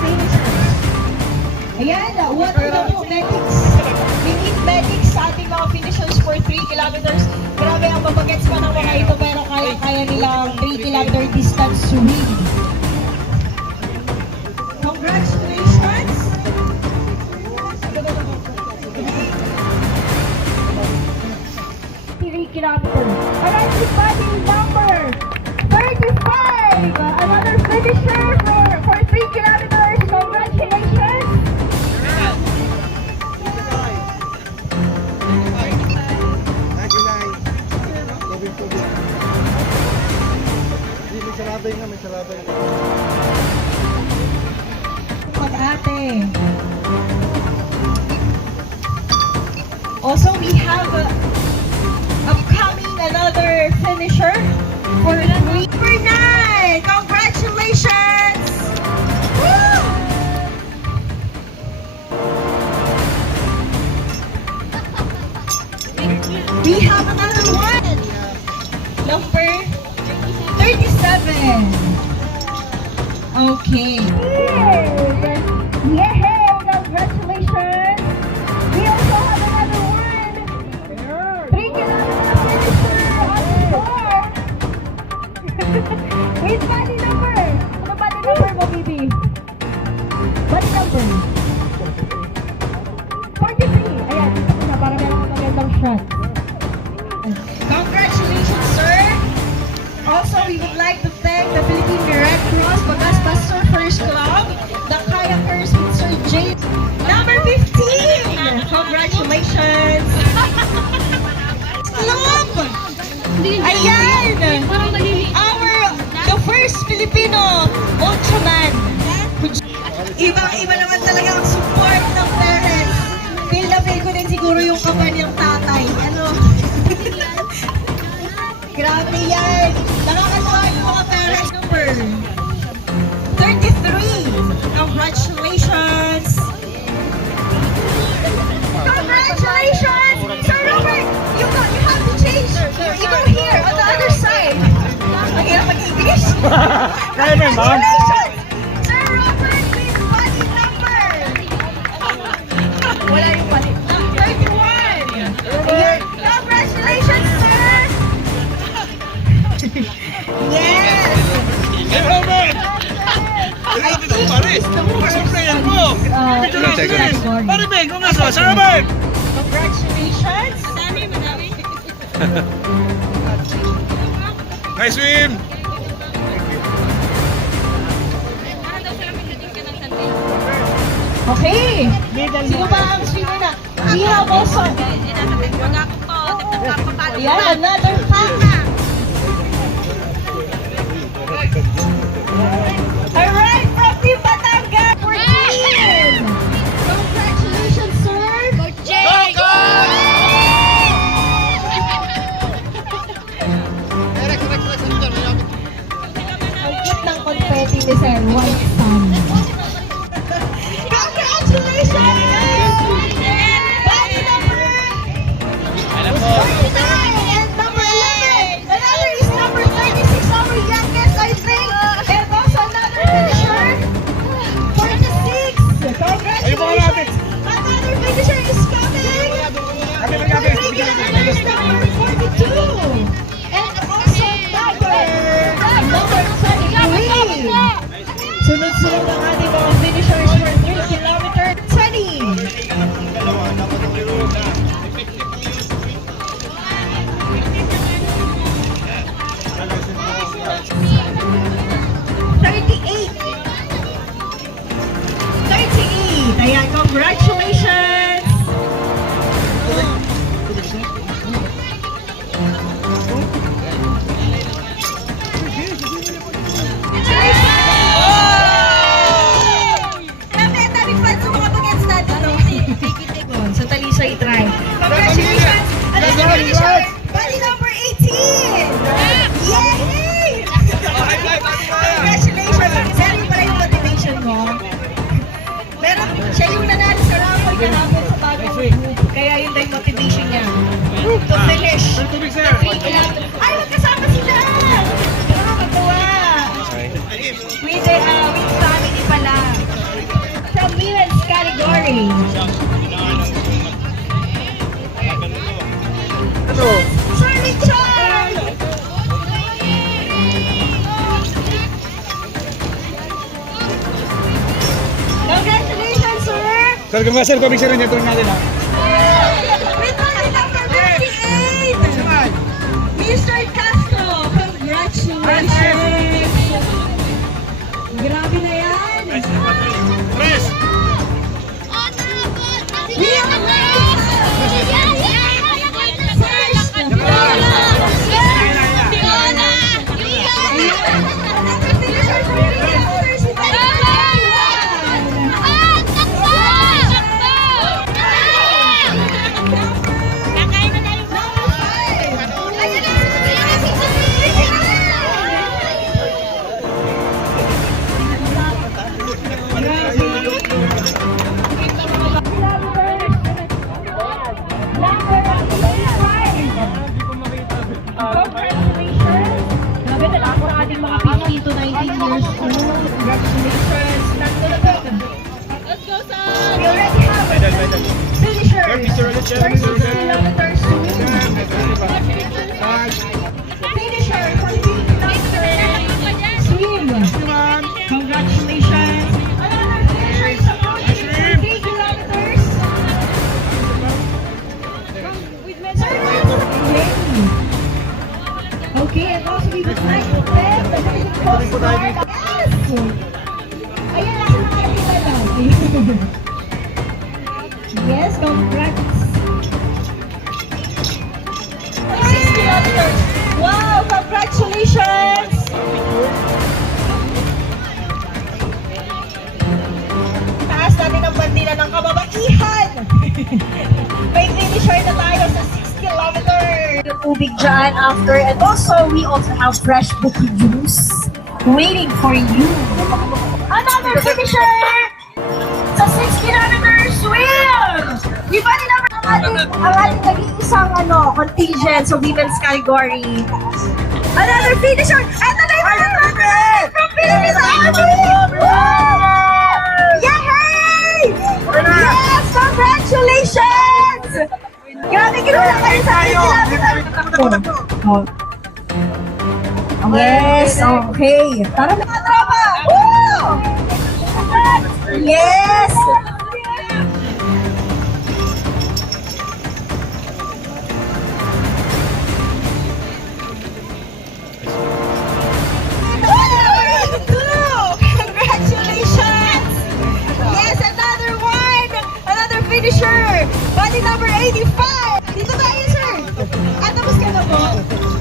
finishers. Ayan, what are the medics? We need medics sa ating mga finishers for 3 kilometers. Grabe, ang babagets pa ng mga ito, pero kaya nilang 3 kilometer distance swim. Congratulations! 3 kilometers. Alright, body number 35! Another finisher for 3 kilometers. Congratulations! May salabay. Mag-ate. Also, we have upcoming another finisher for number 9. Congratulations! Woo! We have another one. Number 37. Okay. Yeah, congratulations. We also have another one. 3 kilometer finisher on the floor. Wait, body number. Ano body number mo, baby? Body number. 43. Ayan, dito ko na para meron ko magandang shot. Congratulations, sir. Also, we would like to thank the Philippine Red Cross Bagaspa Surfers Club, the Kayakers with Sir Jay. Number 15! Congratulations! Club! Ayan! The first Filipino Ultraman. Ibang-iba naman talaga ang support ng parents. Feel na feel ko din siguro yung kapanyang tatay. Ano? Grabe yan! Nakakatawa yung mga parents. Number 33! Congratulations! Congratulations! Sir Robert! You have to change! You go here, on the other side! Ang hirap mag-English! Congratulations! Sir Robert with body number! Wala yung body. Number 31! Ayan. Congratulations, sir! Yes! Congratulations! Madami. Nice swim! Okay! Sino ba ang swimmer na? We have also... Yan, another fact. Alright, from Team Batangas, 14! Congratulations, sir! Ang cute ng confetti ni Sir White Sun. Congratulations! Body number 49 and number 11. Another is number 36, our youngest, I think. And also another finisher, 46. Congratulations! Another finisher is coming. Another finisher is number 42. And also number 23. Sunod-sunod ang ating mga finishers for 3 kilometer 20. Ayan, congratulations! Dami fans sa mga bagets natin. Sa Talisay try. Congratulations! Another finisher! Body number 18! Yay! Congratulations! Sari pala yung motivation mo. Pero siya yung nanalo sa raffle kahapon sa bagong group. Kaya yun na yung motivation niya. To finish. Ay, magkasama sila! Nakakatawa! With family pala. Sir, kung sir, kung sir, tuloy natin ha. With body number 58, Mr. Castro, congratulations! Grabe na yan! Tres! We are ating mga 15 to 19 years old. Congratulations! Let's go, son! We already have a finisher. 36 kilometers swim. Finisher for 50 kilometers swim. Congratulations! Another finisher is approaching 3 kilometers. Okay, and also we would like to thank the Philippine Coast Guard. Yes! Ayan, nasa nakakita lang. Yes, congrats. 6 kilometers. Wow, congratulations! Taas natin ang bandila ng kababaihan. May finisher na tayo sa 6 kilometers. Yung tubig dyan after. And also, we also have fresh bookie juice waiting for you. Another finisher sa 6 kilometers swim! Di ba naman ang ating nag-iisang contingent sa women's category. Another finisher! Eto na yung from Philippines Army! Yay! Yes! Congratulations! Grabe, kinula kayo sa Yes, okay. Tara na mga tropa! Woo! Yes! Congratulations! Yes, another one! Another finisher! Body number 85! Dito tayo, sir! Tapos ka na po?